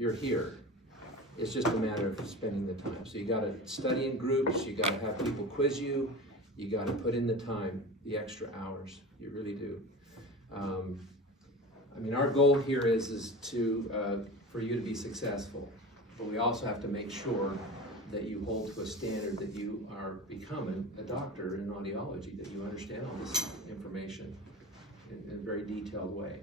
you're here. It's just a matter of spending the time. So you gotta study in groups, you gotta have people quiz you, you gotta put in the time, the extra hours, you really do. I mean, our goal here is to, for you to be successful, but we also have to make sure that you hold to a standard that you are becoming a doctor in audiology, that you understand all this information in a very detailed way.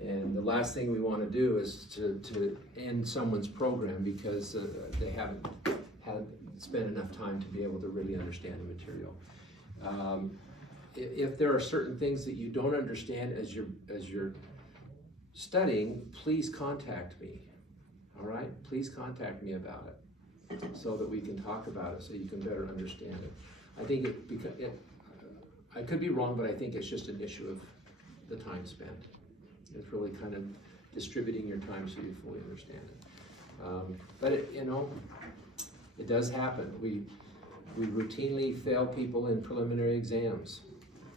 And the last thing we want to do is to end someone's program because they haven't spent enough time to be able to really understand the material. If there are certain things that you don't understand as you're studying, please contact me. All right, please contact me about it so that we can talk about it so you can better understand it. I think I could be wrong, but I think it's just an issue of the time spent. It's really kind of distributing your time so you fully understand it. But it does happen. We routinely fail people in preliminary exams.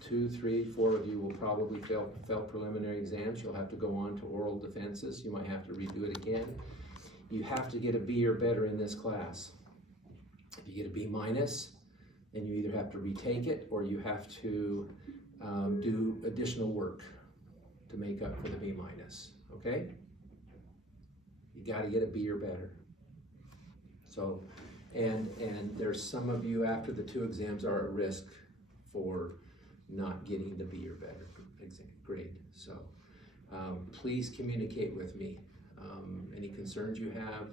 2, 3, 4 of you will probably fail preliminary exams. You'll have to go on to oral defenses. You might have to redo it again. You have to get a B or better in this class. If you get a B minus, then you either have to retake it or you have to do additional work to make up for the B minus, okay? You gotta get a B or better. So, and there's some of you after the 2 exams are at risk for not getting the B or better grade. So please communicate with me. Any concerns you have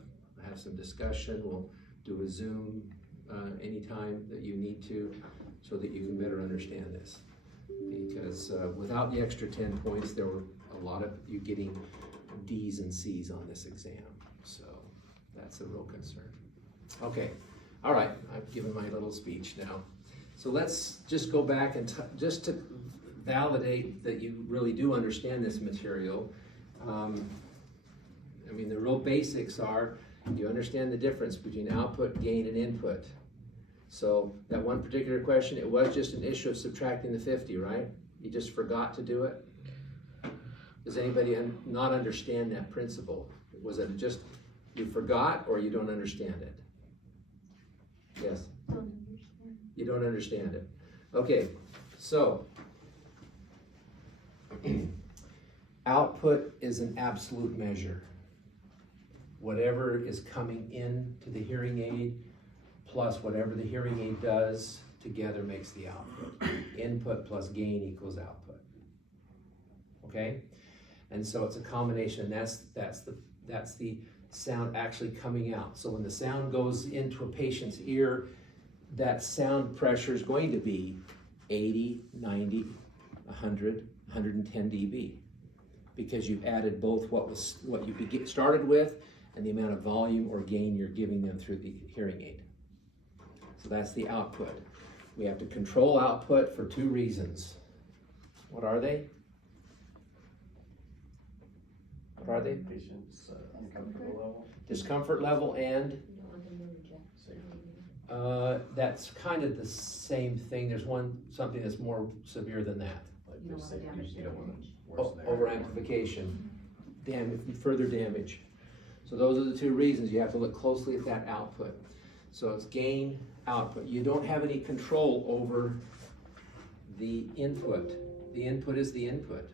some discussion. We'll do a Zoom anytime that you need to so that you can better understand this. Because without the extra 10 points, there were a lot of you getting D's and C's on this exam. So that's a real concern. Okay, all right, I've given my little speech now. So let's just go back and just to validate that you really do understand this material. I mean, the real basics are, you understand the difference between output, gain, and input. So that one particular question, it was just an issue of subtracting the 50, right? You just forgot to do it? Does anybody not understand that principle? Was it just you forgot or you don't understand it? Yes? Don't understand. You don't understand it. Okay, so output is an absolute measure. Whatever is coming in to the hearing aid plus whatever the hearing aid does together makes the output. Input plus gain equals output. Okay? And so it's a combination. That's the sound actually coming out. So when the sound goes into a patient's ear, that sound pressure is going to be 80, 90, 100, 110 dB because you've added both what you started with and the amount of volume or gain you're giving them through the hearing aid. So that's the output. We have to control output for 2 reasons. What are they? What are they? Patient's uncomfortable level. Discomfort level and? You don't want them to reject. That's kind of the same thing. There's something that's more severe than that. Like You don't there's want to damage you their don't want image. to worsen their Over amplification, further damage. So those are the 2 reasons you have to look closely at that output. So it's gain, output. You don't have any control over the input. The input is the input.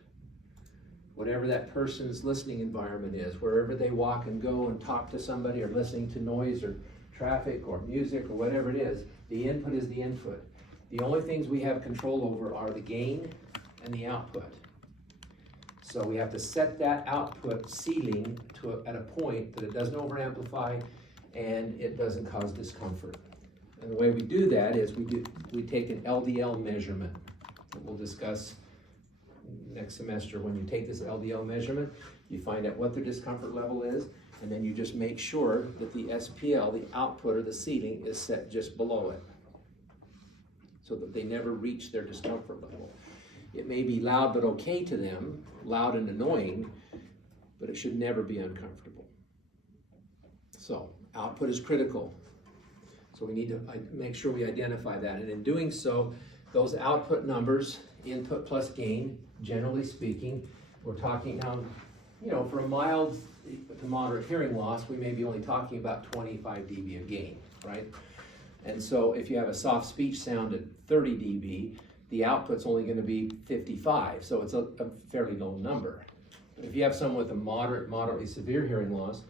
Whatever that person's listening environment is, wherever they walk and go and talk to somebody or listening to noise or traffic or music or whatever it is, the input is the input. The only things we have control over are the gain and the output. So we have to set that output ceiling at a point that it doesn't over-amplify and it doesn't cause discomfort. And the way we do that is we take an LDL measurement that we'll discuss next semester. When you take this LDL measurement, you find out what their discomfort level is, and then you just make sure that the SPL, the output or the ceiling, is set just below it so that they never reach their discomfort level. It may be loud but okay to them, loud and annoying, but it should never be uncomfortable. So output is critical. So we need to make sure we identify that. And in doing so, those output numbers, input plus gain, generally speaking, we're talking now, you know, for a mild to moderate hearing loss, we may be only talking about 25 dB of gain, right? And so if you have a soft speech sound at 30 dB, the output's only gonna be 55, so it's a fairly low number. But if you have someone with a moderately severe hearing loss,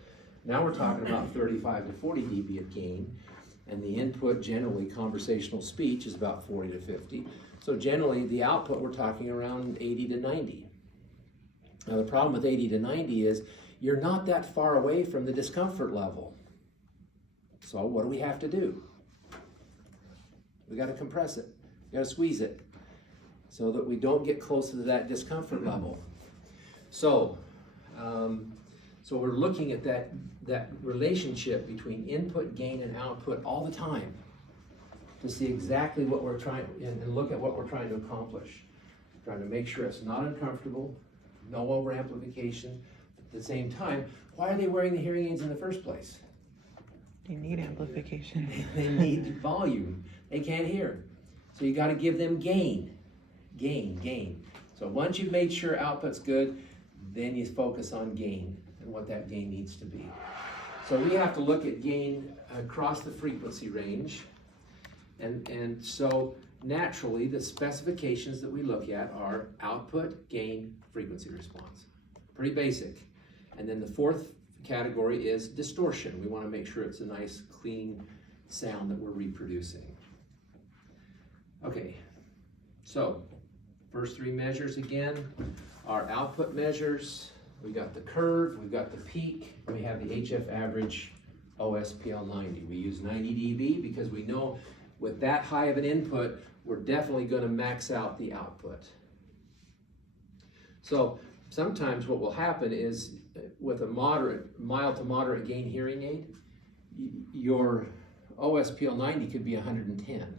now we're talking about 35 to 40 dB of gain, and the input, generally conversational speech, is about 40 to 50. So generally, the output, we're talking around 80 to 90. Now the problem with 80 to 90 is you're not that far away from the discomfort level. So what do we have to do? We gotta compress it, we gotta squeeze it, so that we don't get closer to that discomfort level. So, so we're looking at that relationship between input, gain, and output all the time to see exactly what we're trying, and look at what we're trying to accomplish. Trying to make sure it's not uncomfortable, no over amplification. At the same time, why are they wearing the hearing aids in the first place? They need amplification. They need volume. They can't hear. So you got to give them gain. Gain. So once you've made sure output's good, then you focus on gain and what that gain needs to be. So we have to look at gain across the frequency range. And so naturally, the specifications that we look at are output, gain, frequency response. Pretty basic. And then the fourth category is distortion. We want to make sure it's a nice, clean sound that we're reproducing. Okay, so first three measures again are output measures. We got the curve, we've got the peak, and we have the HF average OSPL 90. We use 90 dB because we know with that high of an input, we're definitely going to max out the output. So sometimes what will happen is with a mild to moderate gain hearing aid, your OSPL 90 could be 110.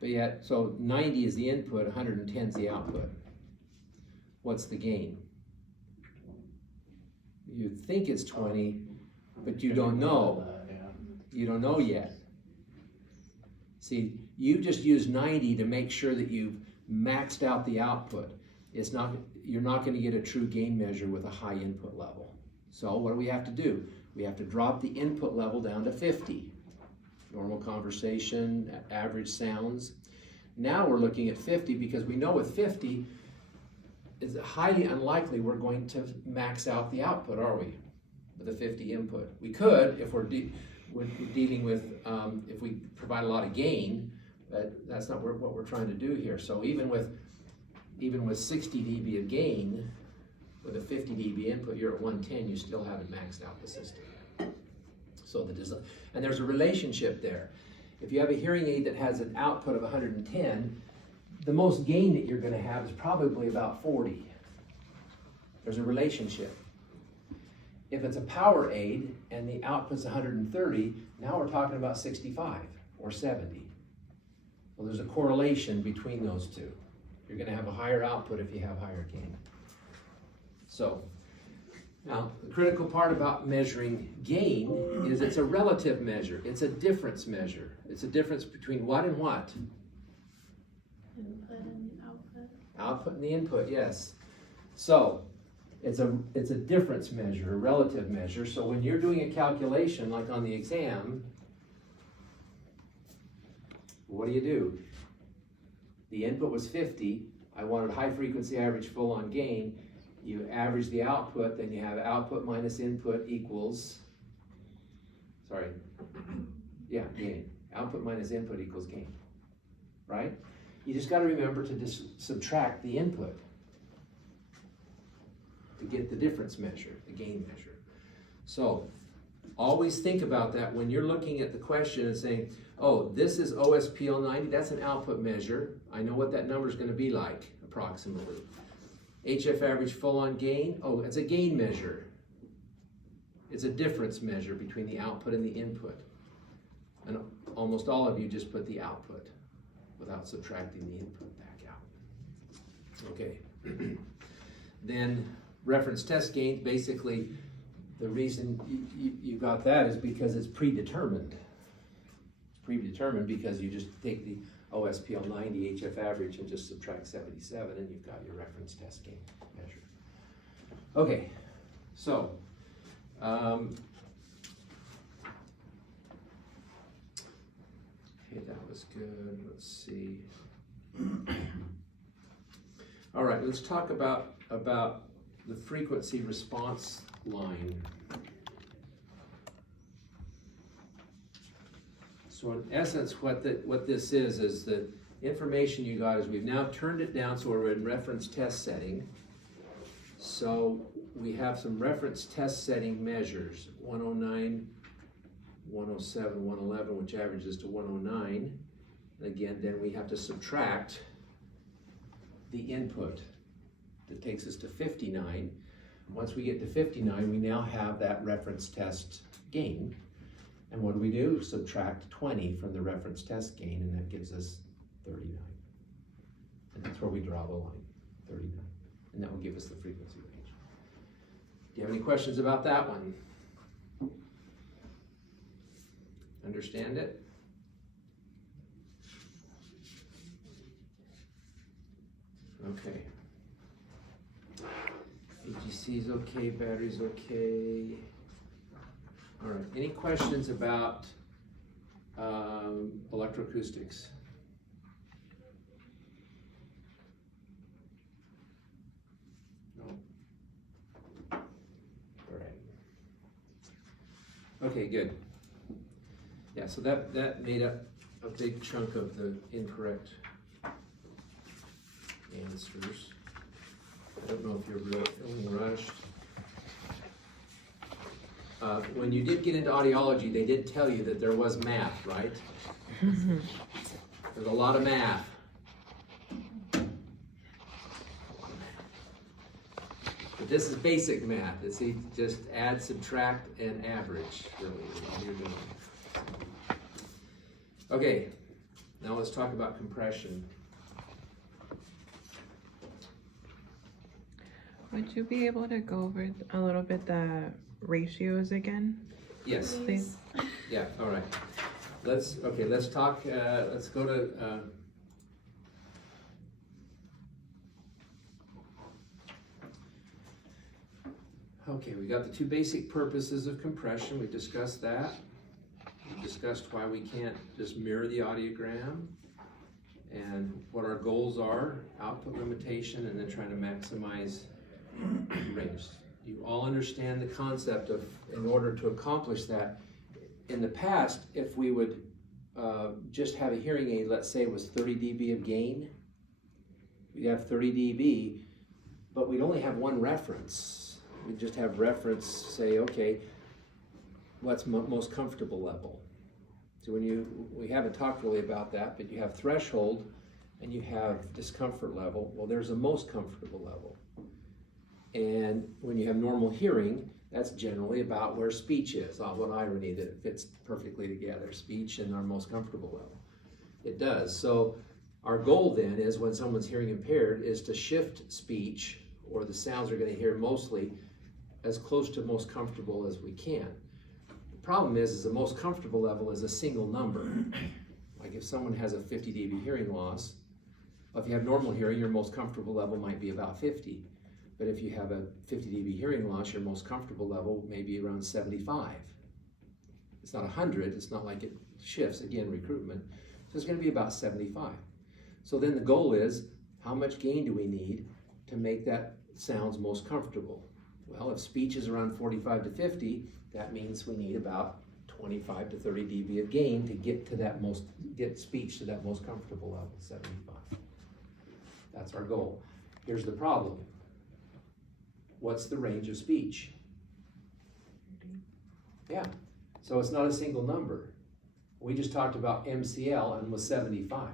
But yet, so 90 is the input, 110 is the output. What's the gain? You think it's 20, but you don't know. You don't know yet. See, you just use 90 to make sure that you've maxed out the output. You're not going to get a true gain measure with a high input level. So what do we have to do? We have to drop the input level down to 50. Normal conversation, average sounds. Now we're looking at 50 because we know with 50, it's highly unlikely we're going to max out the output, are we? With a 50 input. We could if we're dealing with, if we provide a lot of gain, but that's not what we're trying to do here. So even with 60 dB of gain, with a 50 dB input, you're at 110, you still haven't maxed out the system. So and there's a relationship there. If you have a hearing aid that has an output of 110, the most gain that you're going to have is probably about 40. There's a relationship. If it's a power aid and the output's 130, now we're talking about 65 or 70. Well, there's a correlation between those two. You're going to have a higher output if you have higher gain. So, now the critical part about measuring gain is it's a relative measure. It's a difference measure. It's a difference between what and what? Input and output. Output and the input, yes. So, it's a difference measure, a relative measure. So when you're doing a calculation, like on the exam, what do? The input was 50. I wanted high frequency average full on gain. You average the output, then you have output minus input equals, gain. Output minus input equals gain, right? You just got to remember to just subtract the input to get the difference measure, the gain measure. So always think about that when you're looking at the question and saying, oh, this is OSPL 90, that's an output measure. I know what that number is going to be like, approximately. HF average full on gain, oh, it's a gain measure. It's a difference measure between the output and the input. And almost all of you just put the output without subtracting the input back out. Okay. Then reference test gain, basically the reason you got that is because it's predetermined. It's predetermined because you just take the OSPL 90 HF average and just subtract 77 and you've got your reference test gain measure. Okay, so, okay, that was good, let's see. All right, let's talk about the frequency response line. So in essence, what this is the information you got is we've now turned it down so we're in reference test setting. So we have some reference test setting measures, 109, 107, 111, which averages to 109. And again, then we have to subtract the input that takes us to 59. Once we get to 59, we now have that reference test gain. And what do? Subtract 20 from the reference test gain, and that gives us 39. And that's where we draw the line, 39. And that will give us the frequency range. Do you have any questions about that one? Understand it? Okay. AGC is okay, battery's okay. All right, any questions about electroacoustics? No? All right. Okay, good. Yeah, so that made up a big chunk of the incorrect answers. I don't know if you're really feeling rushed. When you did get into audiology, they did tell you that there was math, right? There's a lot of math. But this is basic math. It's just add, subtract, and average, really, is all you're doing. Okay, now let's talk about compression. Would you be able to go over a little bit the ratios again, Yes. please? Yeah, all right. Let's talk, let's go to, okay, we got the two basic purposes of compression. We discussed that. We discussed why we can't just mirror the audiogram and what our goals are, output limitation, and then trying to maximize range. You all understand the concept of, in order to accomplish that, in the past, if we would just have a hearing aid, let's say it was 30 dB of gain, we'd have 30 dB, but we'd only have one reference. We'd just have reference, say, okay, what's most comfortable level? So we haven't talked really about that, but you have threshold and you have discomfort level. Well, there's a most comfortable level. And when you have normal hearing, that's generally about where speech is. Oh, what irony that it fits perfectly together, speech and our most comfortable level. It does. So our goal then is, when someone's hearing impaired, is to shift speech, or the sounds they're going to hear mostly, as close to most comfortable as we can. The problem is the most comfortable level is a single number. Like if someone has a 50 dB hearing loss, well, if you have normal hearing, your most comfortable level might be about 50. But if you have a 50 dB hearing loss, your most comfortable level may be around 75. It's not 100, it's not like it shifts, again, recruitment. So it's going to be about 75. So then the goal is, how much gain do we need to make that sounds most comfortable? Well, if speech is around 45 to 50, that means we need about 25 to 30 dB of gain to get to that get speech to that most comfortable level, 75. That's our goal. Here's the problem. What's the range of speech? Yeah, so it's not a single number. We just talked about MCL and was 75.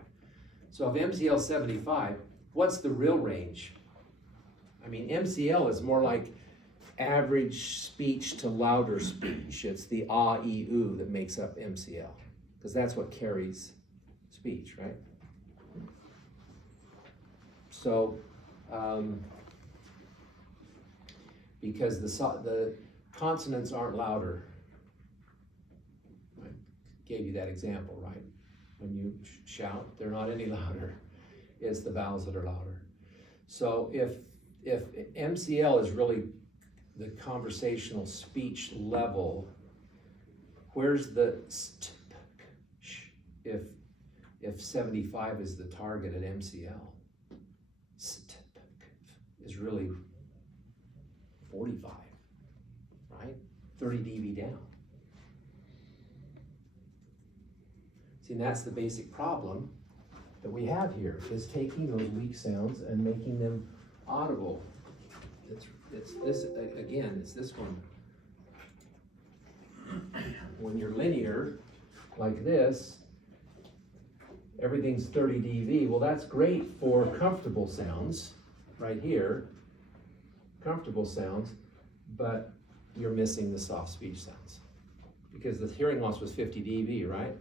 So if MCL is 75, what's the real range? I mean, MCL is more like average speech to louder speech. It's the ah, ee, oo that makes up MCL, because that's what carries speech, right? So, because the consonants aren't louder. I gave you that example, right? When you shout, they're not any louder. It's the vowels that are louder. So if MCL is really the conversational speech level, where's the if 75 is the target at MCL? Is really 45, right? 30 dB down. See, and that's the basic problem that we have here, is taking those weak sounds and making them audible. It's this, again, it's this one. When you're linear, like this, everything's 30 dB. Well, that's great for comfortable sounds, right here, comfortable sounds, but you're missing the soft speech sounds. Because the hearing loss was 50 dB, right?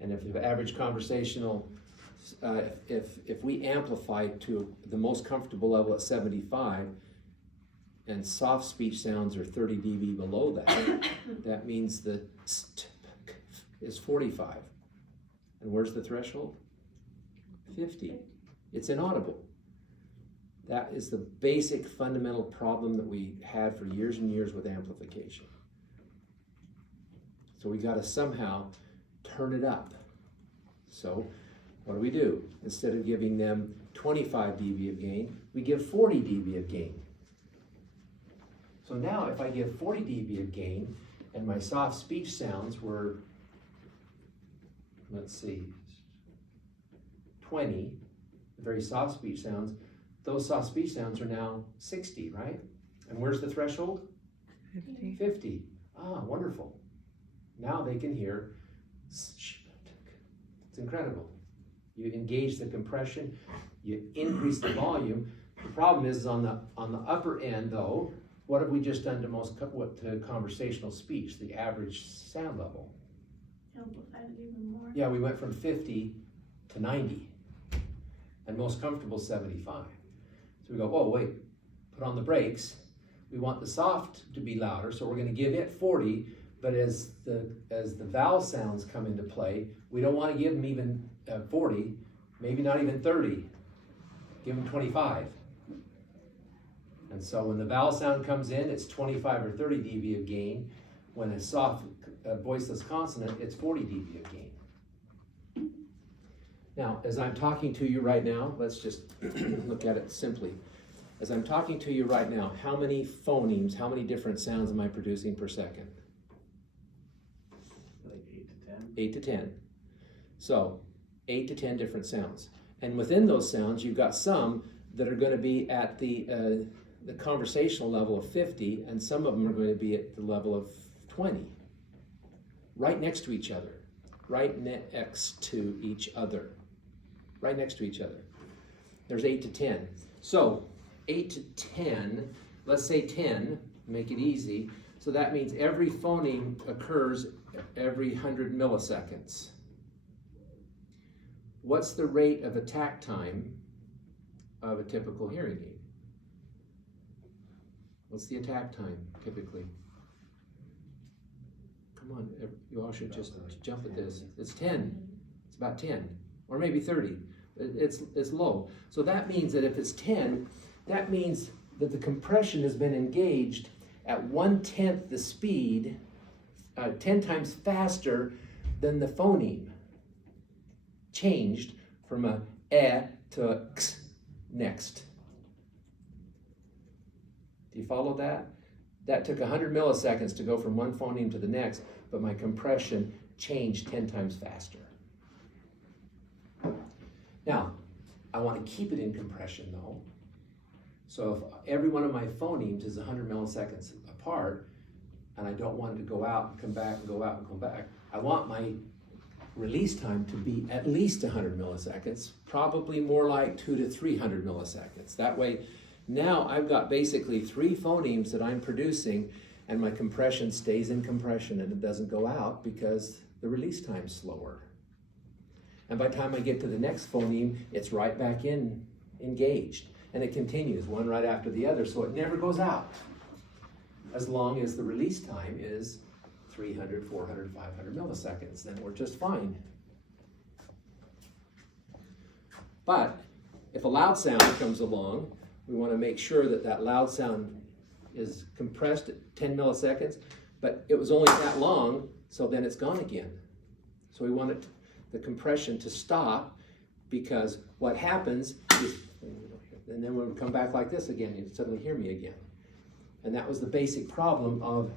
And if the average conversational, if we amplify to the most comfortable level at 75, and soft speech sounds are 30 dB below that, that means the is 45. And where's the threshold? 50. It's inaudible. That is the basic fundamental problem that we had for years and years with amplification. So we got to somehow turn it up. So what do? Instead of giving them 25 dB of gain, we give 40 dB of gain. So now if I give 40 dB of gain and my soft speech sounds were, let's see, 20, the very soft speech sounds, those soft speech sounds are now 60, right? And where's the threshold? 50. 50. Ah, wonderful. Now they can hear. It's incredible. You engage the compression, you increase the volume. The problem is on the upper end though, what have we just done to conversational speech, the average sound level? Amplified it even more. Yeah, we went from 50 to 90, and most comfortable 75. So we go, oh wait, put on the brakes. We want the soft to be louder, so we're going to give it 40. But as the vowel sounds come into play, we don't want to give them even 40, maybe not even 30. Give them 25. And so when the vowel sound comes in, it's 25 or 30 dB of gain. When a soft voiceless consonant, it's 40 dB of gain. Now, as I'm talking to you right now, let's just look at it simply. As I'm talking to you right now, how many phonemes, how many different sounds am I producing per second? Like 8 to 10. 8 to 10. So 8 to 10 different sounds. And within those sounds, you've got some that are going to be at the conversational level of 50, and some of them are going to be at the level of 20. Right next to each other. Right next to each other. Right next to each other. There's 8 to 10. So 8 to 10, let's say 10, make it easy. So that means every phoneme occurs every 100 milliseconds. What's the rate of attack time of a typical hearing aid? What's the attack time typically? Come on, you all should just jump at this. It's 10. It's about 10, or maybe 30. It's low. So that means that if it's 10, that means that the compression has been engaged at 1/10 the speed, 10 times faster than the phoneme changed from a to a x next. Do you follow that? That took 100 milliseconds to go from one phoneme to the next, but my compression changed 10 times faster. Now, I want to keep it in compression though. So if every one of my phonemes is 100 milliseconds apart, and I don't want it to go out and come back and go out and come back, I want my release time to be at least 100 milliseconds, probably more like 200 to 300 milliseconds. That way, now I've got basically 3 phonemes that I'm producing, and my compression stays in compression and it doesn't go out because the release time's slower. And by the time I get to the next phoneme, it's right back engaged. And it continues one right after the other, so it never goes out. As long as the release time is 300, 400, 500 milliseconds, then we're just fine. But if a loud sound comes along, we want to make sure that that loud sound is compressed at 10 milliseconds, but it was only that long, so then it's gone again. So we want the compression to stop, because what happens is, and then when we come back like this again, you suddenly hear me again. And that was the basic problem of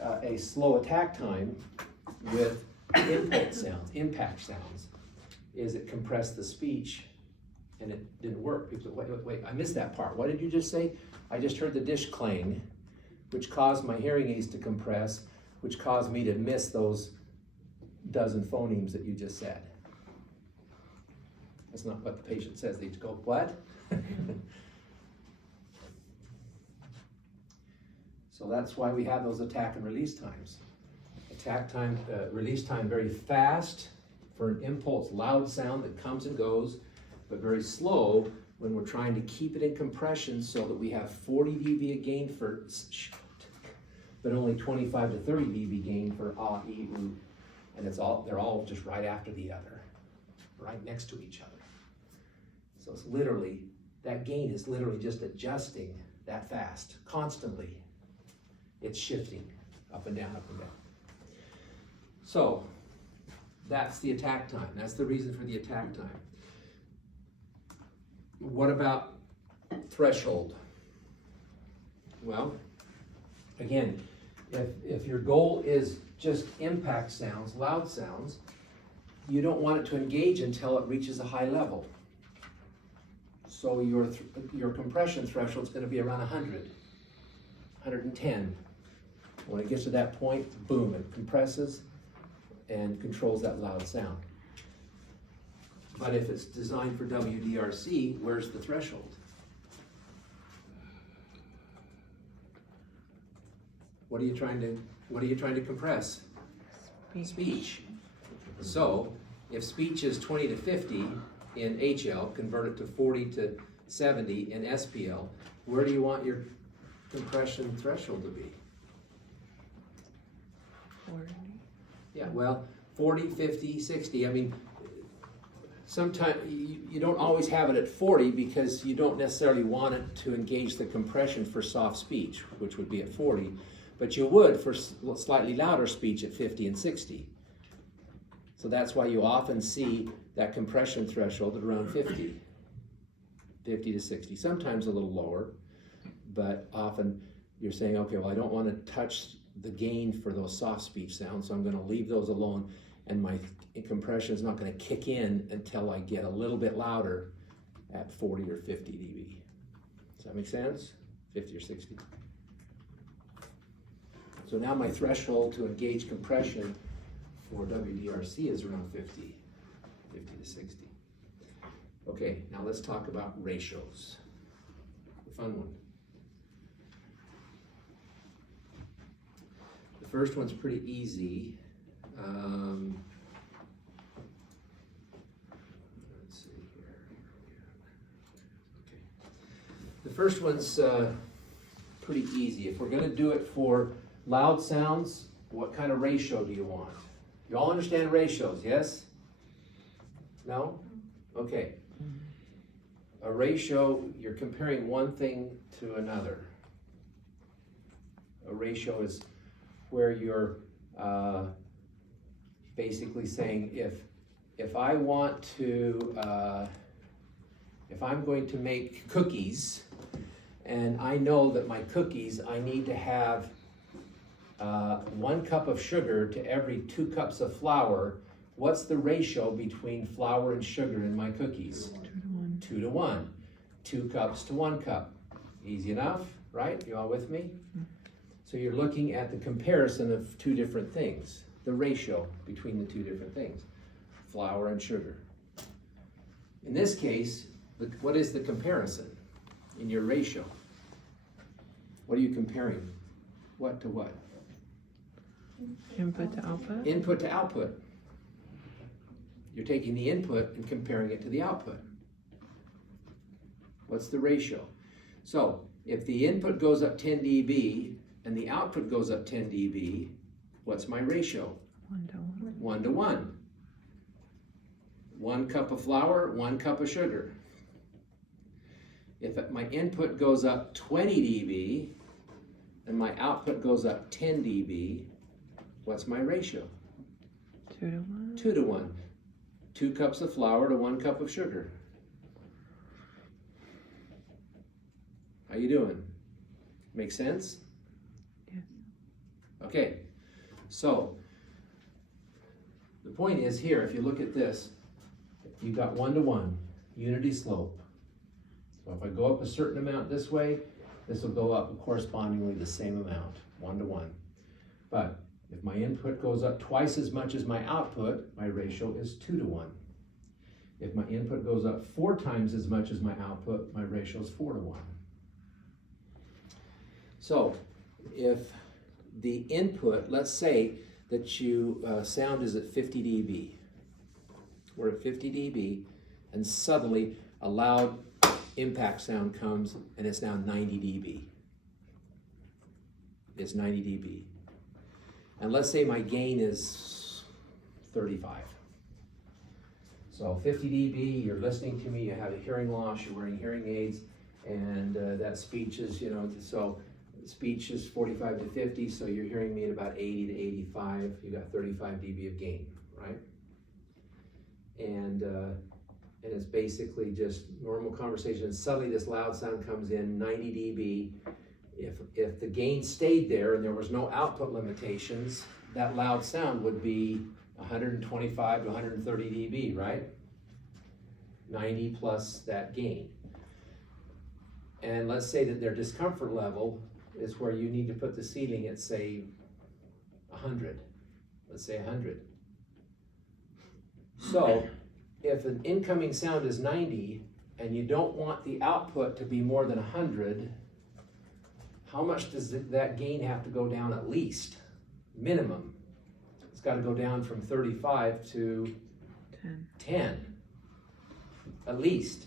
a slow attack time with impulse sounds, impact sounds, is it compressed the speech and it didn't work. People said, wait, I missed that part. What did you just say? I just heard the dish clang, which caused my hearing aids to compress, which caused me to miss those dozen phonemes that you just said. That's not what the patient says. They just go, what? So that's why we have those attack and release times. Attack time, release time very fast for an impulse, loud sound that comes and goes, but very slow when we're trying to keep it in compression so that we have 40 dB of gain for sh, but only 25 to 30 dB gain for ah, ee, oo. And they're all just right after the other, right next to each other. So it's literally, that gain is literally just adjusting that fast, constantly. It's shifting up and down, up and down. So that's the attack time. That's the reason for the attack time. What about threshold? Well, again, if your goal is just impact sounds, loud sounds, you don't want it to engage until it reaches a high level. So your compression threshold is going to be around 100, 110. When it gets to that point, boom, it compresses and controls that loud sound. But if it's designed for WDRC, where's the threshold? What are you trying to compress? Speech. So if speech is 20 to 50 in HL, convert it to 40 to 70 in SPL, where do you want your compression threshold to be? 40. Yeah, well, 40, 50, 60, I mean, sometimes you don't always have it at 40 because you don't necessarily want it to engage the compression for soft speech, which would be at 40, but you would for slightly louder speech at 50 and 60. So that's why you often see that compression threshold at around 50 to 60, sometimes a little lower, but often you're saying, okay, well, I don't want to touch the gain for those soft speech sounds, so I'm going to leave those alone, and my compression is not going to kick in until I get a little bit louder at 40 or 50 dB. Does that make sense? 50 or 60. So now my threshold to engage compression for WDRC is around 50 to 60. Okay, now let's talk about ratios. The fun one. The first one's pretty easy. Let's see here. Okay. The first one's pretty easy. If we're going to do it for loud sounds, what kind of ratio do you want? You all understand ratios, yes? No? Okay. A ratio, you're comparing one thing to another. A ratio is where you're basically saying if I want to, if I'm going to make cookies, and I know that my cookies, I need to have 1 cup of sugar to every 2 cups of flour, what's the ratio between flour and sugar in my cookies? 2 to 1. 2 cups to 1 cup. Easy enough, right? You all with me? So you're looking at the comparison of 2 different things, the ratio between the 2 different things, flour and sugar. In this case, what is the comparison in your ratio? What are you comparing? What to what? Input to output? Input to output. You're taking the input and comparing it to the output. What's the ratio? So if the input goes up 10 dB and the output goes up 10 dB, what's my ratio? 1 to 1. 1 to 1. 1 cup of flour, 1 cup of sugar. If my input goes up 20 dB and my output goes up 10 dB, what's my ratio? 2 to 1. 2 to 1. 2 cups of flour to 1 cup of sugar. How you doing? Make sense? Yes. Okay, so the point is here, if you look at this, you've got 1 to 1, unity slope. So if I go up a certain amount this way, this will go up correspondingly the same amount, 1 to 1. But if my input goes up twice as much as my output, my ratio is 2 to 1. If my input goes up 4 times as much as my output, my ratio is 4 to 1. So if the input, let's say that you sound is at 50 dB. We're at 50 dB, and suddenly a loud impact sound comes and it's now 90 dB. It's 90 dB. And let's say my gain is 35. So 50 dB, you're listening to me, you have a hearing loss, you're wearing hearing aids, and that speech is, so speech is 45 to 50, so you're hearing me at about 80 to 85, you got 35 dB of gain, right? And it's basically just normal conversation, and suddenly this loud sound comes in, 90 dB. If the gain stayed there and there was no output limitations, that loud sound would be 125 to 130 dB, right? 90 plus that gain. And let's say that their discomfort level is where you need to put the ceiling at, say, 100. Let's say 100. So if an incoming sound is 90 and you don't want the output to be more than 100, how much does that gain have to go down at least? Minimum. It's got to go down from 35 to 10. At least.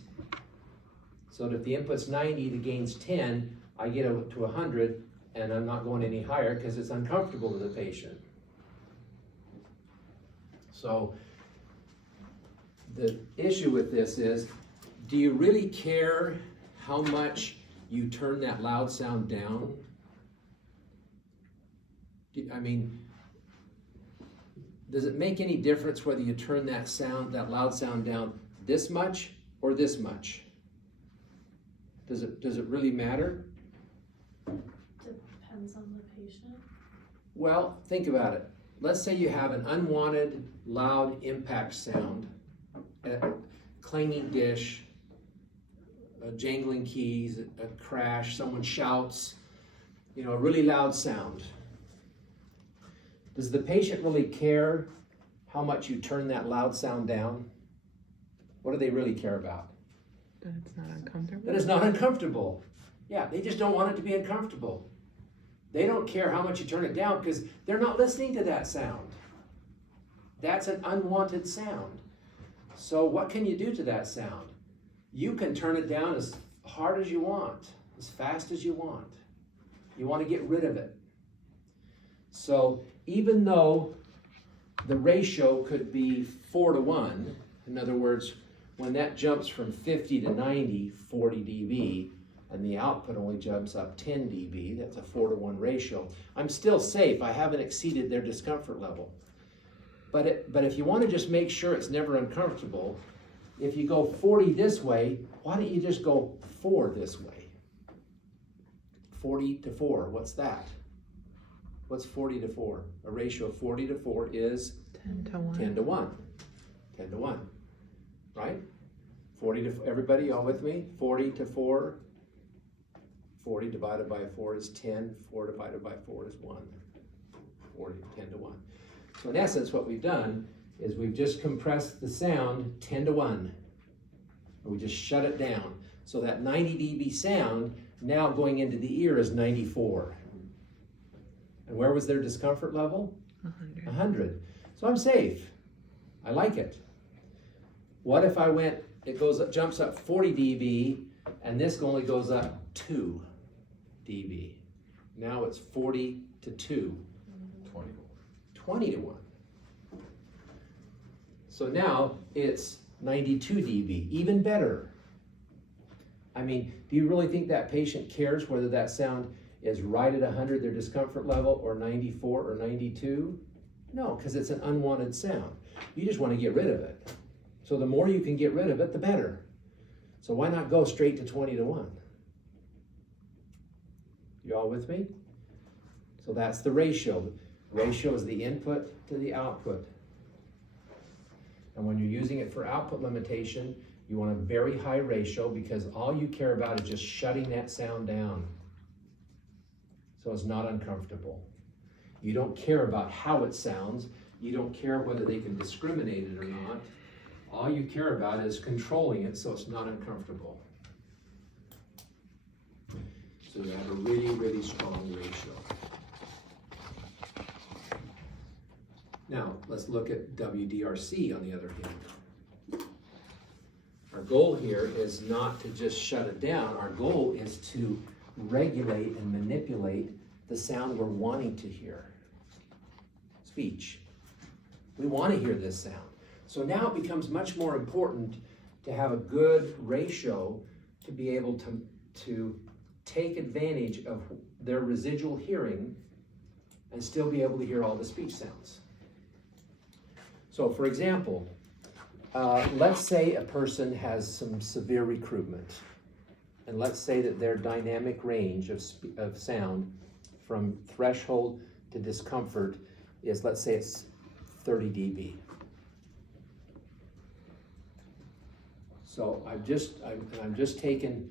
So that if the input's 90, the gain's 10, I get it to 100, and I'm not going any higher because it's uncomfortable to the patient. So the issue with this is, do you really care how much you turn that loud sound down? I mean, does it make any difference whether you turn that loud sound down this much or this much? Does it really matter? Depends on the patient. Well, think about it. Let's say you have an unwanted loud impact sound, a clanging dish, jangling keys, a crash, someone shouts, a really loud sound. Does the patient really care how much you turn that loud sound down? What do they really care about? That it's not uncomfortable? That it's not uncomfortable. Yeah, they just don't want it to be uncomfortable. They don't care how much you turn it down because they're not listening to that sound. That's an unwanted sound. So what can you do to that sound? You can turn it down as hard as you want, as fast as you want. You want to get rid of it. So even though the ratio could be 4 to 1, in other words, when that jumps from 50 to 90, 40 dB, and the output only jumps up 10 dB, that's a 4 to 1 ratio, I'm still safe. I haven't exceeded their discomfort level. But if you want to just make sure it's never uncomfortable, if you go 40 this way, why don't you just go 4 this way? 40 to 4, what's that? What's 40 to 4? A ratio of 40 to 4 is 10 to 1. 10 to 1. 10 to 1, right? 40 to, everybody, all with me? 40 to 4. 40 divided by 4 is 10. 4 divided by 4 is 1. 40, 10 to 1. So in essence, what we've done is we've just compressed the sound 10 to 1. We just shut it down. So that 90 dB sound now going into the ear is 94. And where was their discomfort level? 100. 100. So I'm safe. I like it. What if I went, jumps up 40 dB, and this only goes up 2 dB. Now it's 40 to 2. 20 to 1. So now it's 92 dB, even better. I mean, do you really think that patient cares whether that sound is right at 100, their discomfort level, or 94 or 92? No, because it's an unwanted sound. You just want to get rid of it. So the more you can get rid of it, the better. So why not go straight to 20-1? You all with me? So that's the ratio. Ratio is the input to the output. And when you're using it for output limitation, you want a very high ratio because all you care about is just shutting that sound down. So it's not uncomfortable. You don't care about how it sounds. You don't care whether they can discriminate it or not. All you care about is controlling it so it's not uncomfortable. So you have a really, really strong ratio. Now, let's look at WDRC on the other hand. Our goal here is not to just shut it down. Our goal is to regulate and manipulate the sound we're wanting to hear. Speech. We want to hear this sound. So now it becomes much more important to have a good ratio to be able to take advantage of their residual hearing and still be able to hear all the speech sounds. So for example, let's say a person has some severe recruitment, and let's say that their dynamic range of sound from threshold to discomfort is, let's say it's 30 dB. So I'm just taken,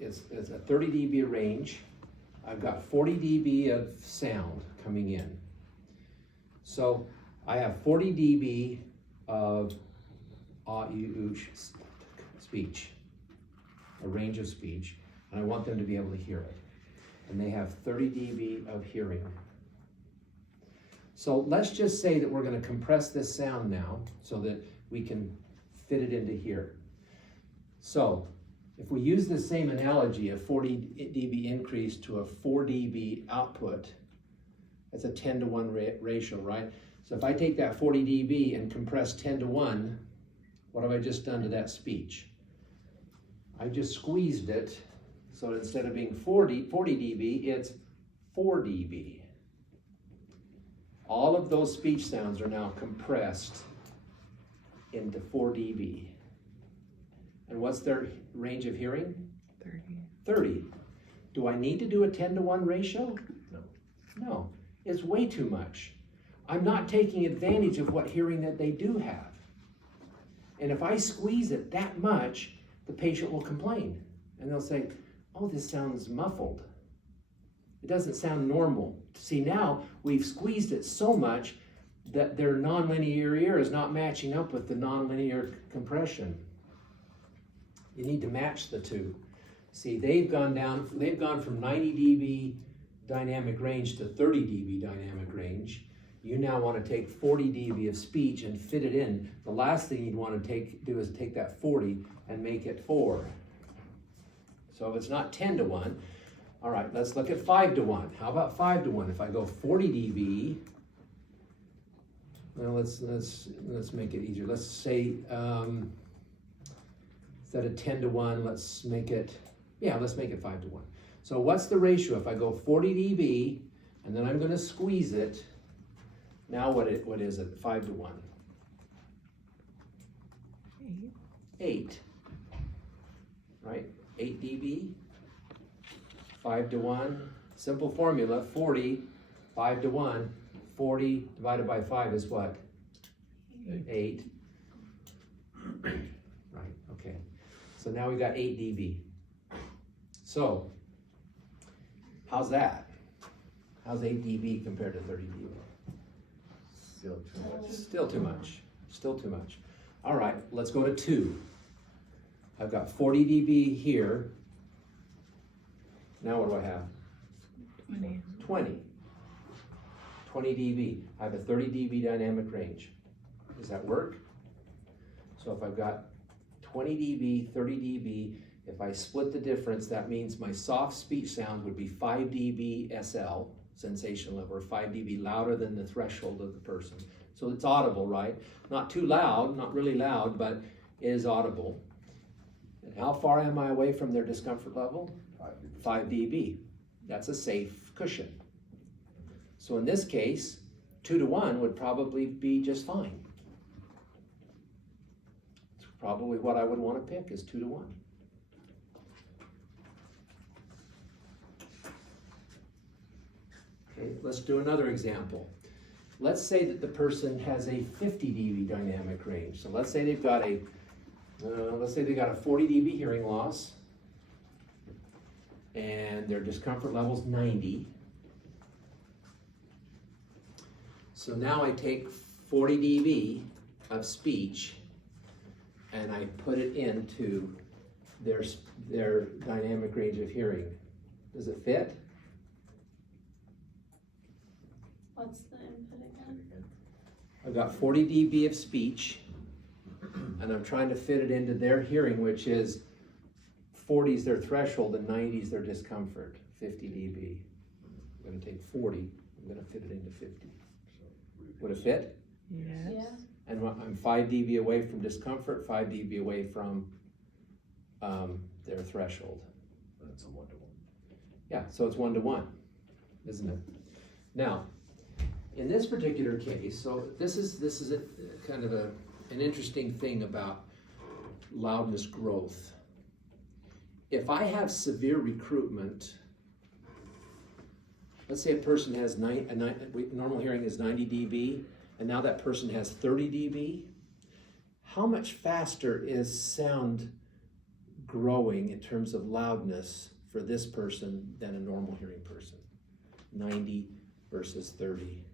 it's a 30 dB range. I've got 40 dB of sound coming in. So I have 40 dB of speech, a range of speech, and I want them to be able to hear it. And they have 30 dB of hearing. So let's just say that we're going to compress this sound now so that we can fit it into here. So if we use the same analogy of 40 dB increase to a 4 dB output, that's a 10-to-1 ratio, right? So if I take that 40 dB and compress 10-to-1, what have I just done to that speech? I just squeezed it, so instead of being 40 dB, it's 4 dB. All of those speech sounds are now compressed into 4 dB. And what's their range of hearing? 30. 30. Do I need to do a 10-to-1 ratio? No. No, it's way too much. I'm not taking advantage of what hearing that they do have. And if I squeeze it that much, the patient will complain. And they'll say, oh, this sounds muffled. It doesn't sound normal. See, now we've squeezed it so much that their nonlinear ear is not matching up with the nonlinear compression. You need to match the two. See, they've gone from 90 dB dynamic range to 30 dB dynamic range. You now want to take 40 dB of speech and fit it in. The last thing you'd want to do is take that 40 and make it 4. So if it's not 10-to-1, all right, let's look at 5-to-1. How about 5-to-1? If I go 40 dB, well, let's make it easier. Let's say instead of 10-to-1, let's make it 5-to-1. So what's the ratio? If I go 40 dB and then I'm going to squeeze it, now what is it? 5-to-1. 8. Right? 8 dB. 5-to-1. Simple formula. 40. 5-to-1. 40 divided by 5 is what? 8. Right. Okay. So now we've got 8 dB. So how's that? How's 8 dB compared to 30 dB? Still too much. Still too much. Still too much. All right, let's go to 2. I've got 40 dB here. Now what do I have? 20. 20. 20 dB. I have a 30 dB dynamic range. Does that work? So if I've got 20 dB, 30 dB, if I split the difference, that means my soft speech sound would be 5 dB SL, sensation level, or 5 dB louder than the threshold of the person. So it's audible, right? Not too loud, not really loud, but it is audible. How far am I away from their discomfort level? 5 dB. 5 dB. That's a safe cushion. So in this case, 2 to 1 would probably be just fine. It's probably what I would want to pick is 2 to 1. Okay, let's do another example. Let's say that the person has a 50 dB dynamic range. So let's say they've got a 40 dB hearing loss, and their discomfort level is 90. So now I take 40 dB of speech and I put it into their dynamic range of hearing. Does it fit? What's the input again? I've got 40 dB of speech, and I'm trying to fit it into their hearing, which is 40 is their threshold and 90 is their discomfort, 50 dB. I'm gonna take 40, I'm gonna fit it into 50. Would it fit? Yes. Yeah. And I'm 5 dB away from discomfort, 5 dB away from their threshold. That's a 1 to 1. Yeah, so it's 1 to 1, isn't it? Now, in this particular case, so this is a kind of an interesting thing about loudness growth. If I have severe recruitment, let's say a person has normal hearing is 90 dB, and now that person has 30 dB, how much faster is sound growing in terms of loudness for this person than a normal hearing person? 90 versus 30.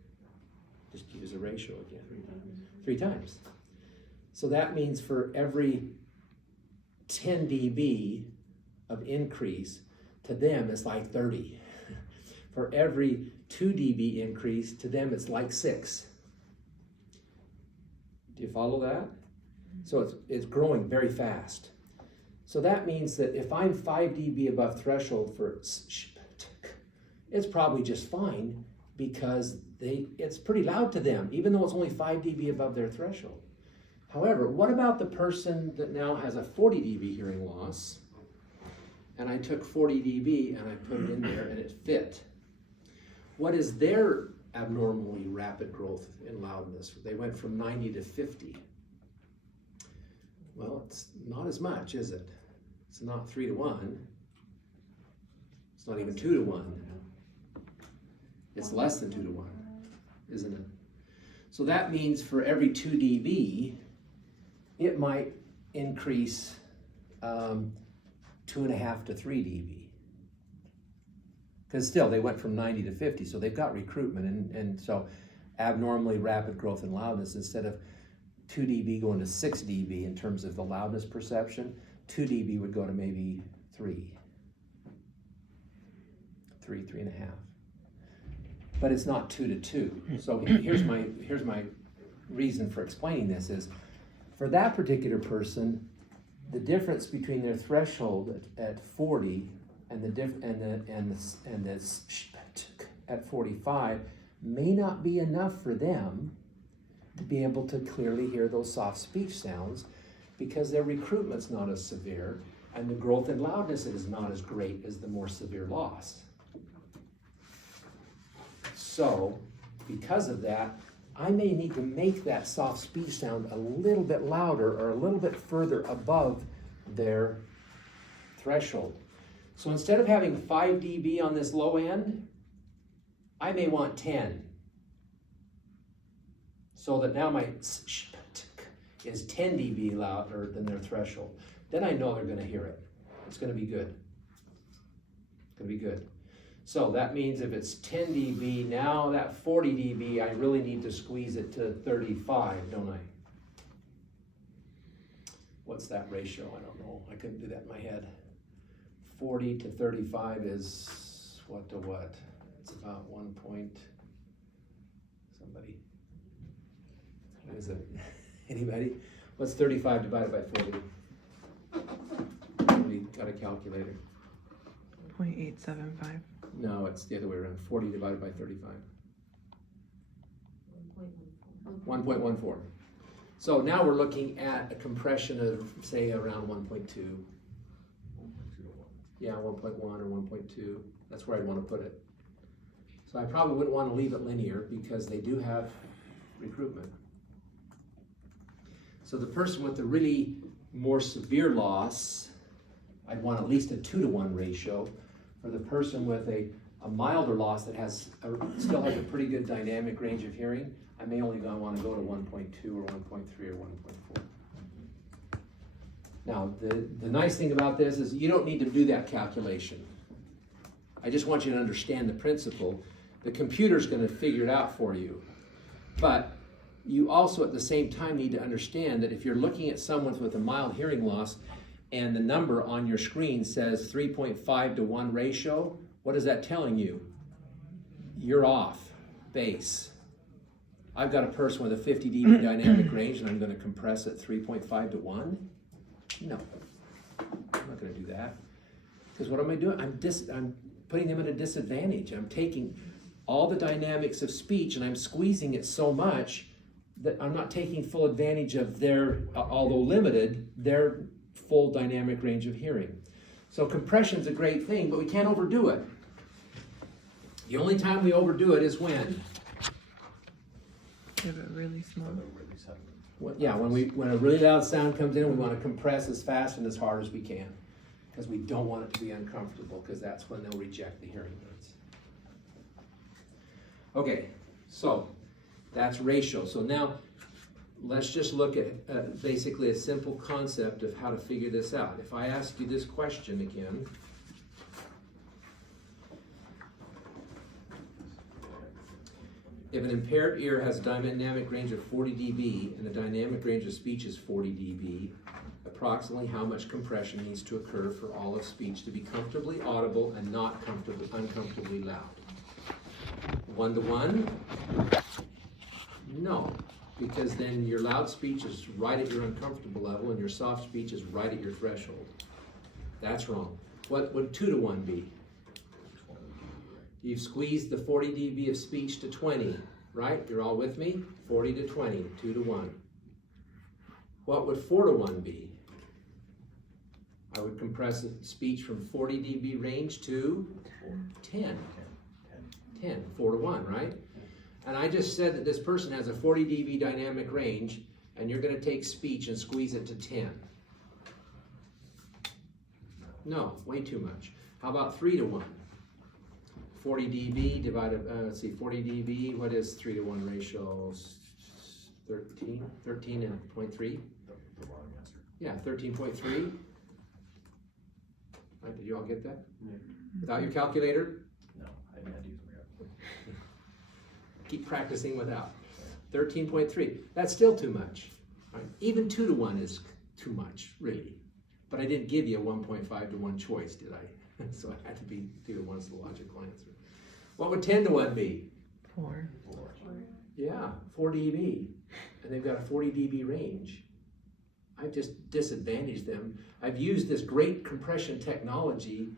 Just use a ratio again. 3 times. So that means for every 10 dB of increase, to them it's like 30. For every 2 dB increase, to them it's like 6. Do you follow that? So it's growing very fast. So that means that if I'm 5 dB above threshold for it's probably just fine because it's pretty loud to them, even though it's only 5 dB above their threshold. However, what about the person that now has a 40 dB hearing loss, and I took 40 dB and I put it in there and it fit? What is their abnormally rapid growth in loudness? They went from 90 to 50. Well, it's not as much, is it? It's not 3 to 1. It's not even 2 to 1. It's less than 2 to 1, isn't it? So that means for every 2 dB, it might increase 2.5 to 3 dB. Because still, they went from 90 to 50, so they've got recruitment, and so abnormally rapid growth in loudness, instead of 2 dB going to 6 dB in terms of the loudness perception, 2 dB would go to maybe 3, 3.5. But it's not 2 to 2. So here's my reason for explaining this is, for that particular person, the difference between their threshold at 40 and the at 45 may not be enough for them to be able to clearly hear those soft speech sounds, because their recruitment's not as severe and the growth in loudness is not as great as the more severe loss. So, because of that, I may need to make that soft speech sound a little bit louder or a little bit further above their threshold. So instead of having 5 dB on this low end, I may want 10. So that now my is 10 dB louder than their threshold. Then I know they're going to hear it. It's going to be good. It's going to be good. So that means if it's 10 dB, now that 40 dB, I really need to squeeze it to 35, don't I? What's that ratio? I don't know. I couldn't do that in my head. 40 to 35 is what to what? It's about 1 point, somebody. What is it? Anybody? What's 35 divided by 40? Somebody got a calculator. 0.875. No, it's the other way around. 40 divided by 35. 1.14. So now we're looking at a compression of, say, around 1.2. Yeah, 1.1 or 1.2, that's where I'd wanna put it. So I probably wouldn't wanna leave it linear because they do have recruitment. So the person with the really more severe loss, I'd want at least a 2-to-1 ratio. For the person with a milder loss that still has a pretty good dynamic range of hearing, I may only want to go to 1.2 or 1.3 or 1.4. Now, the nice thing about this is you don't need to do that calculation. I just want you to understand the principle. The computer's going to figure it out for you. But you also at the same time need to understand that if you're looking at someone with a mild hearing loss and the number on your screen says 3.5-to-1 ratio, what is that telling you? You're off base. I've got a person with a 50 dB dynamic range and I'm going to compress at 3.5-to-1? No, I'm not going to do that. Because what am I doing? I'm putting them at a disadvantage. I'm taking all the dynamics of speech and I'm squeezing it so much that I'm not taking full advantage of their, although limited, their full dynamic range of hearing. So compression's a great thing, but we can't overdo it. The only time we overdo it is when? Give it really small. Yeah, when a really loud sound comes in, we want to compress as fast and as hard as we can, because we don't want it to be uncomfortable, because that's when they'll reject the hearing aids. Okay, so that's ratio. So now let's just look at basically a simple concept of how to figure this out. If I ask you this question again, if an impaired ear has a dynamic range of 40 dB and the dynamic range of speech is 40 dB, approximately how much compression needs to occur for all of speech to be comfortably audible and not uncomfortably loud? 1-to-1? No, because then your loud speech is right at your uncomfortable level and your soft speech is right at your threshold. That's wrong. What would 2-to-1 be? You've squeezed the 40 dB of speech to 20, right? You're all with me? 40 to 20, 2-to-1. What would 4-to-1 be? I would compress the speech from 40 dB range to 10. 10, 4-to-1, right? And I just said that this person has a 40 dB dynamic range and you're going to take speech and squeeze it to 10. No, way too much. How about 3-to-1? 40 dB divided, 40 dB, what is 3-to-1 ratio? 13 and 0.3? Yeah, 13.3. Right, did you all get that? Yeah. Without your calculator? No, I had to use my calculator. Keep practicing without. 13.3, that's still too much. Right? Even 2-to-1 is too much, really. But I didn't give you a 1.5-to-1 choice, did I? So I had to be 2-to-1's the logical answer. What would 10-to-1 be? 4. Yeah, 4 dB. And they've got a 40 dB range. I've just disadvantaged them. I've used this great compression technology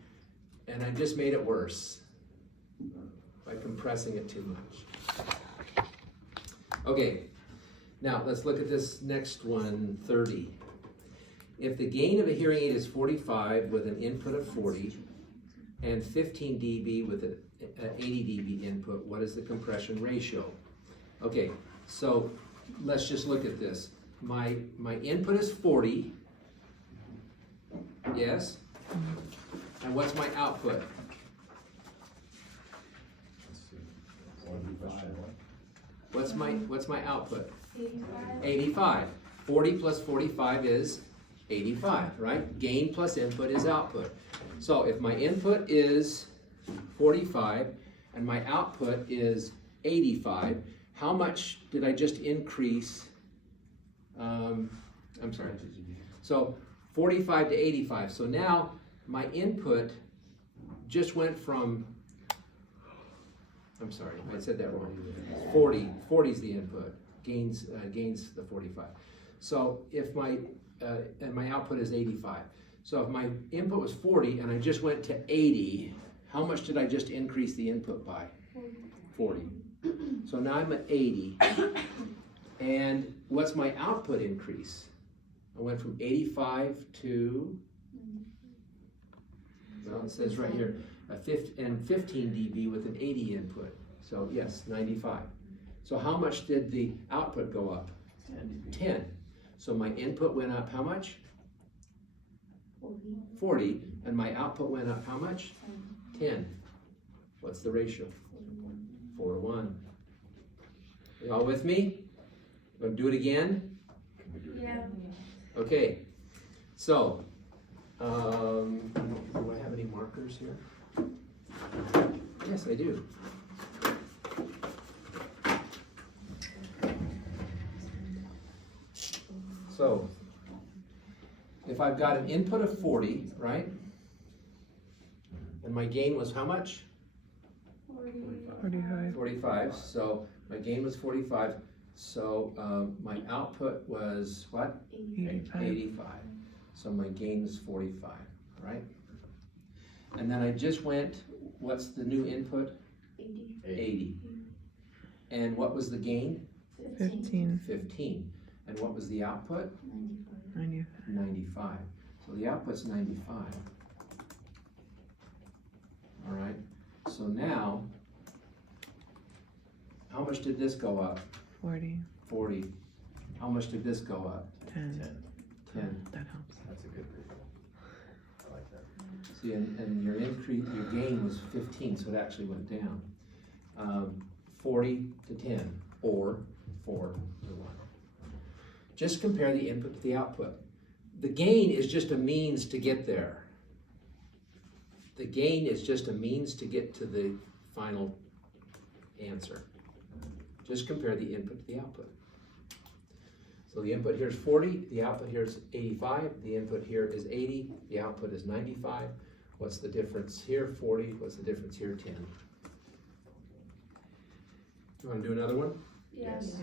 and I just made it worse by compressing it too much. Okay, now let's look at this next one, 30. If the gain of a hearing aid is 45 with an input of 40 and 15 dB with an 80 dB input, what is the compression ratio? Okay, so let's just look at this. My input is 40, yes? And what's my output? What's my output? 85. 85. 40 plus 45 is 85, right? Gain plus input is output. So if my input is 45 and my output is 85, how much did I just increase? I'm sorry. So 45 to 85. So now my input just went from, I'm sorry, I said that wrong. 40 is the input, gains the 45. So if and my output is 85. So if my input was 40 and I just went to 80, how much did I just increase the input by? 40. So now I'm at 80. And what's my output increase? I went from 85 to Well, it says right here, and 15 dB with an 80 input. So yes, 95. So how much did the output go up? 10 dB. 10. So my input went up how much? 40. And my output went up how much? 10. What's the ratio? 4 to 1. You all with me? Want to do it again? Can we do it Yeah. again? Okay. So, do I have any markers here? Yes, I do. So, if I've got an input of 40, right? And my gain was how much? 45. 45, so my gain was 45, so my output was what? 85. 85. So my gain is 45, right? And then I just went, what's the new input? 80. And what was the gain? 15. 15. And what was the output? 95. 95. So the output's 95. All right, so now, how much did this go up? 40. 40. How much did this go up? 10. 10. That helps. That's a good ratio. I like that. See, and your gain was 15, so it actually went down. 40 to 10, or 4 to 1. Just compare the input to the output. The gain is just a means to get there. The gain is just a means to get to the final answer. Just compare the input to the output. So the input here is 40, the output here is 85, the input here is 80, the output is 95. What's the difference here? 40. What's the difference here? 10. You want to do another one? Yes.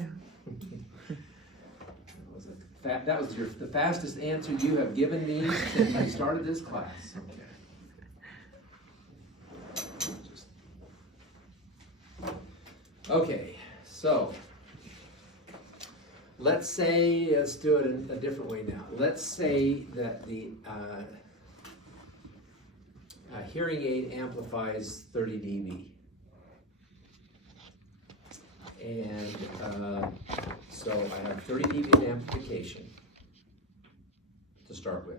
That was the fastest answer you have given me since I started this class. Okay, so let's say, let's do it in a different way now. Let's say that the hearing aid amplifies 30 dB. And so I have 30 dB in amplification to start with,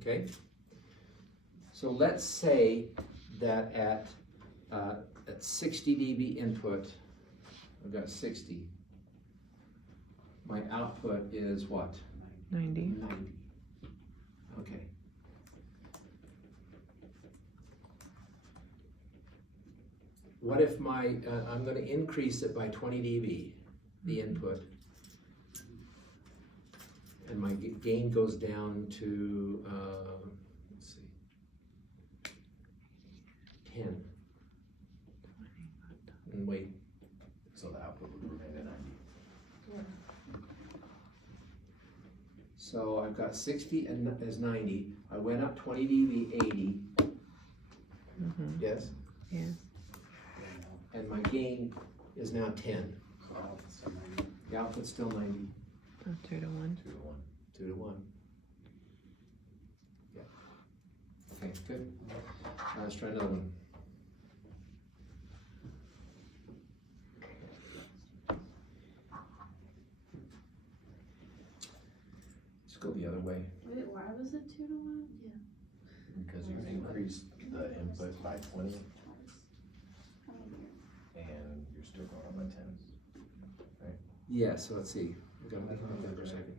okay? So let's say that at 60 dB input, I've got 60. My output is what? 90. 90. Okay. What if I'm going to increase it by 20 dB, the input, and my gain goes down to, let's see, 10. And wait, So the output would remain at 90. so I've got 60 and as 90. I went up 20 dB, 80. Yes? Yes. And my gain is now 10. The output's still 90. 2 to 1. 2 to 1. 2 to 1. Yeah. Okay, good. Let's try another one. Let's go the other way. Wait, why was it 2 to 1? Because you increased the input by 20 and you're still going up by 10. Yeah, so let's see. We gotta think about that for a second.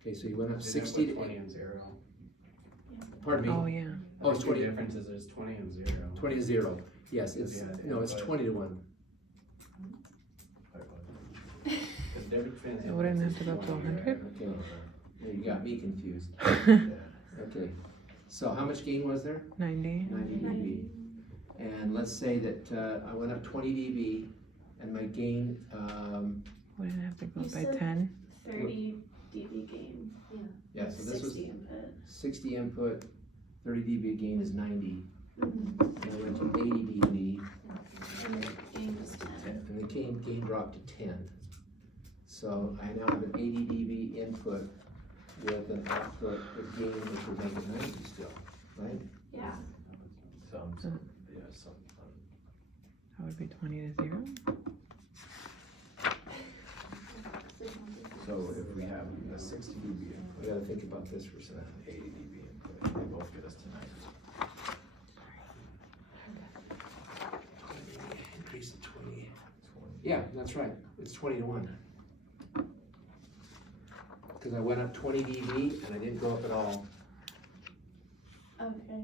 Okay, so you went up 60 to 20 and 0. Pardon me? Oh, yeah. Oh, it's The 20. difference is there's 20 and 0. 20 to 0. Yes, it's, Yeah, no, it's but- 20 to 1. The difference between the It wouldn't inputs have to is go to 20. 100? Okay, now you got me confused. Yeah. Okay, so how much gain was there? 90. 90 dB. And let's say that I went up 20 dB and my gain, Wouldn't have to go You by said- 10. 30 dB gain. yeah, so this was 60 input. 60 input, 30 dB gain is 90. Mm-hmm. And I went to 80 dB And the gain was 10. and the gain dropped to 10. So I now have an 80 dB input with an output of gain which would make it 90 still. right? Yeah. Some, Uh. yeah, some. That would be 20 to 0. So if we have a 60 dB We input, gotta think about this for a second. an 80 dB input, they both get us to 90. Increase to 20. 20. Yeah, that's right. It's 20 to 1. Because I went up 20 dB and I didn't go up at all. Okay.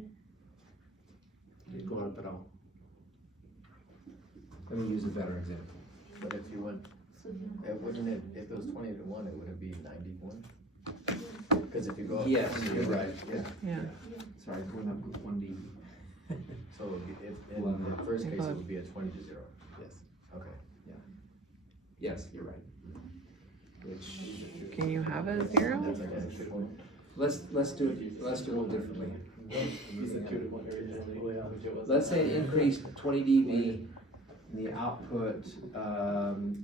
Didn't go up at all. Let me use a better example. But if you went, wouldn't it, if it was 20 to 1, it wouldn't be 91? Because if you go up. Yes, 20, you're right. Yeah. Yeah. Sorry, going up with 1 dB. So it would be, if, in Well, the first if case, I- it would be a 20 to 0. Yes. Okay. Yes, you're right. Which, Can you have a 0? That's like an extra point. let's do it a little differently. You said 2 to 1 originally, which it was. Let's say it increased 20 dB, and the output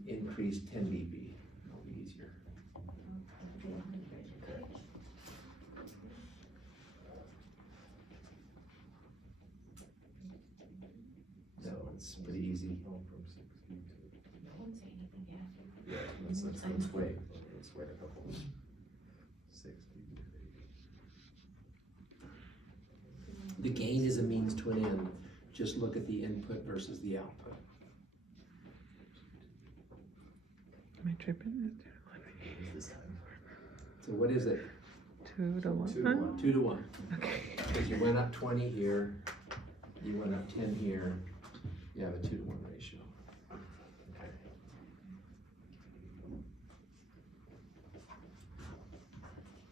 increased 10 dB. That'll be easier. That one's pretty easy. Yeah, let's wait a couple. 60. The gain is a means to an end. Just look at the input versus the output. Am I tripping? This time. So what is it? 2 to 1. 2 to 1. 2 to 1. Okay. Because you went up 20 here, you went up 10 here, you have a 2 to 1 ratio. Okay.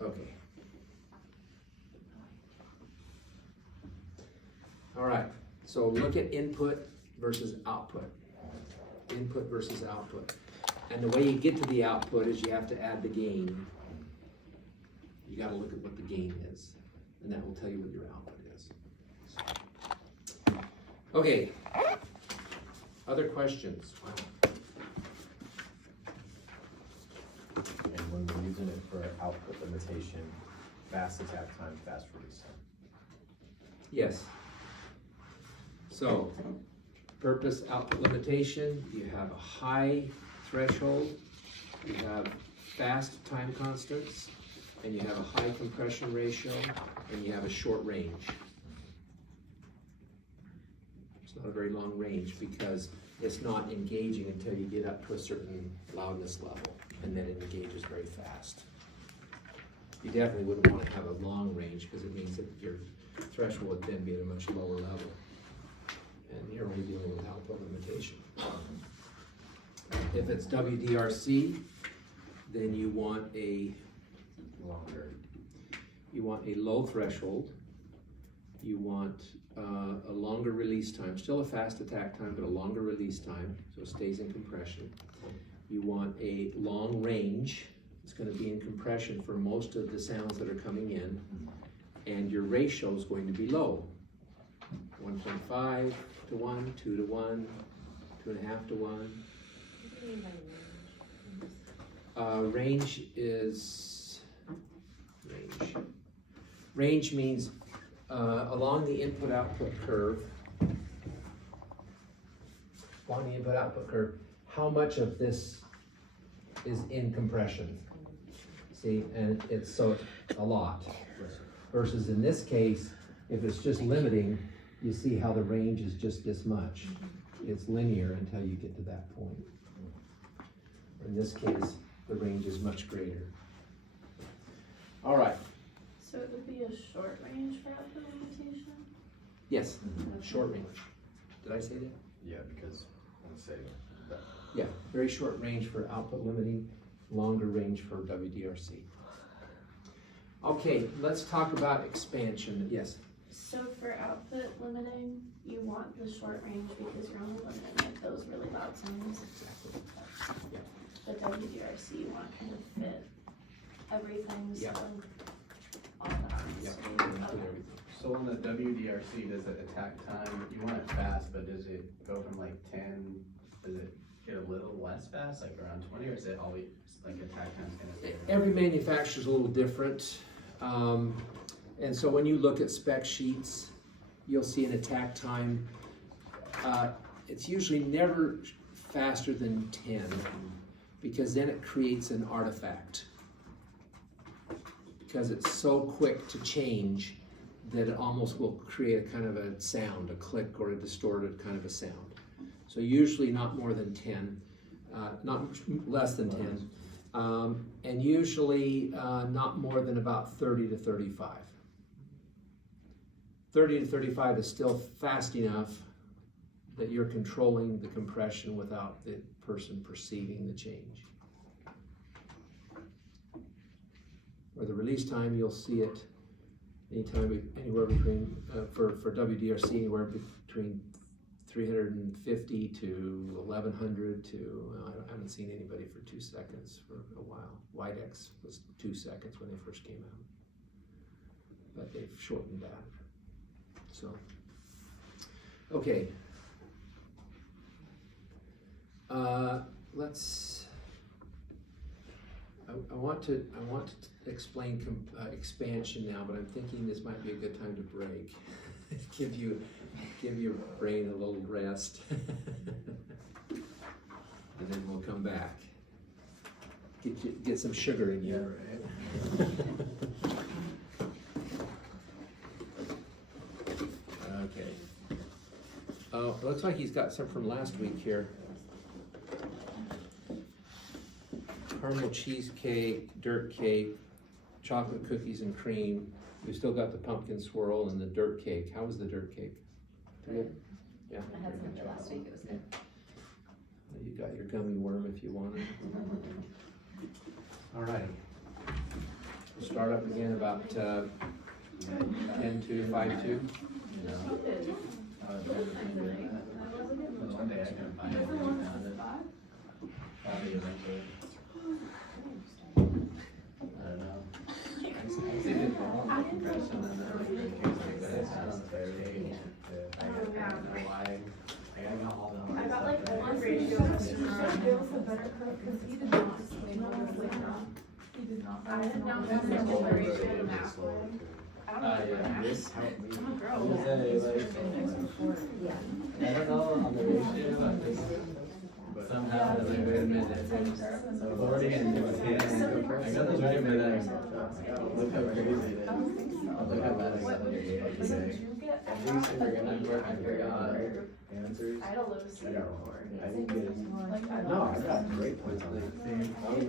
Okay. All right, so look at input versus output. Input versus output. And the way you get to the output is you have to add the gain. You gotta look at what the gain is, and that will tell you what your output is. Okay. Other questions? And when we're using it for output limitation, fast attack time, fast release time. Yes. So, purpose output limitation, you have a high threshold, you have fast time constants, and you have a high compression ratio, and you have a short range. It's not a very long range because it's not engaging until you get up to a certain loudness level, and then it engages very fast. You definitely wouldn't want to have a long range because it means that your threshold would then be at a much lower level. And you're only dealing with output limitation. If it's WDRC, then you want a low threshold. You want a longer release time, still a fast attack time, but a longer release time, so it stays in compression. You want a long range. It's going to be in compression for most of the sounds that are coming in, and your ratio is going to be low. 1.5 to 1, 2 to 1, 2.5 to 1. Range is range. Range means along the input-output curve. Along the input-output curve, how much of this is in compression? See, and it's so a lot. Versus in this case, if it's just limiting, you see how the range is just this much. It's linear until you get to that point. In this case, the range is much greater. All right, So it would be a short range for output limitation? yes, short range. Did I say that? Yeah, because, let's say, that. Yeah, very short range for output limiting, longer range for WDRC. Okay, let's talk about expansion. Yes. So for output limiting, you want the short range because you're only limiting like those really loud sounds. Exactly. But WDRC, you want kind of fit everything, so Yeah. all that. Yeah, So, we're gonna okay. do everything. So on the WDRC, does it attack time, you want it fast, but does it go from like 10, does it get a little less fast, like around 20, or is it always, like attack time's gonna stay? Every manufacturer's a little different. And so when you look at spec sheets, you'll see an attack time. It's usually never faster than 10, because then it creates an artifact. Because it's so quick to change that it almost will create a kind of a sound, a click or a distorted kind of a sound. So usually not more than 10, not less than 10, and usually not more than about 30 to 35. 30 to 35 is still fast enough that you're controlling the compression without the person perceiving the change. Or the release time, you'll see it anywhere between, for WDRC, anywhere between 350 to 1100 to, I haven't seen anybody for 2 seconds for a while. Widex was 2 seconds when they first came out. But they've shortened that. So, okay. I want to explain expansion now, but I'm thinking this might be a good time to break. give your brain a little rest, and then we'll come back. Get some sugar in you. Right? Okay. Oh, it looks like he's got some from last week here. Caramel cheesecake, dirt cake, chocolate cookies and cream. We've still got the pumpkin swirl and the dirt cake. How was the dirt cake? Good? Yeah. I had some of it last week, it was good. You got your gummy worm if you want it. All right. We'll start up again about 10 to 5 to. One day I couldn't find it, and we found it. Probably eventually. I don't know. I see the compression and then like the case like this, I don't know. I don't know why. I got all the. I got like one ratio. Bill's a better cook because he did not explain what was like wrong. He did not. I had not done the whole ratio that way. I don't know. Yeah. This helped me. I'm a girl. I was gonna say, like, I don't know on the ratio, but somehow I was like, wait a minute, it's 40 and it was 10. I got the right, but then look how crazy it is. Look how bad I got the Did you get At least if you're gonna I I forgot. answers. I had a low C I got before. I didn't get like I No, I got great points on that.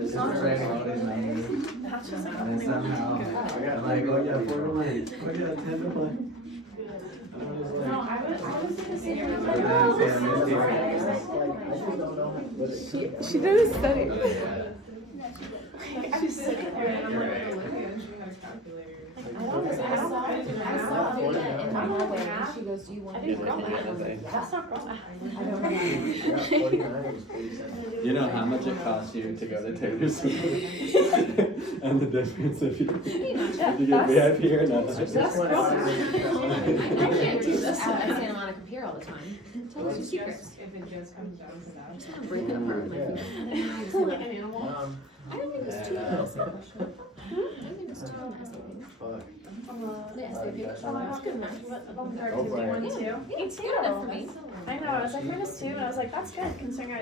It's not right all these numbers. That's just like And then somehow, I'm like, oh yeah, 4 to 1. Oh yeah, 10 to 1. And I'm just like, No, I was gonna say. But then I'm saying I missed it. I just don't know what it could be. She didn't study. Oh, yeah. I'm sitting there and I'm You're like, right. I saw Amanda in the hallway and she goes, do you want to didn't do know that? that. I was like, that's not wrong. I don't know. I got 49, it was 47. You know how much it costs you to go to Taylor Swift? And the difference if you get VIP or not. Just one wrong. I can't do this. I stand on a computer all the time. Tell me your If secrets. it just comes down to that. I just want to break it apart with my Yeah. finger. Like an animal. I don't think it's too nasty. I don't think it's too nasty. Fuck. Yes, baby. Oh, I got good match. Go for it. One too. It's good enough for me. I know, I was like, minus 2, and I was like, that's good considering I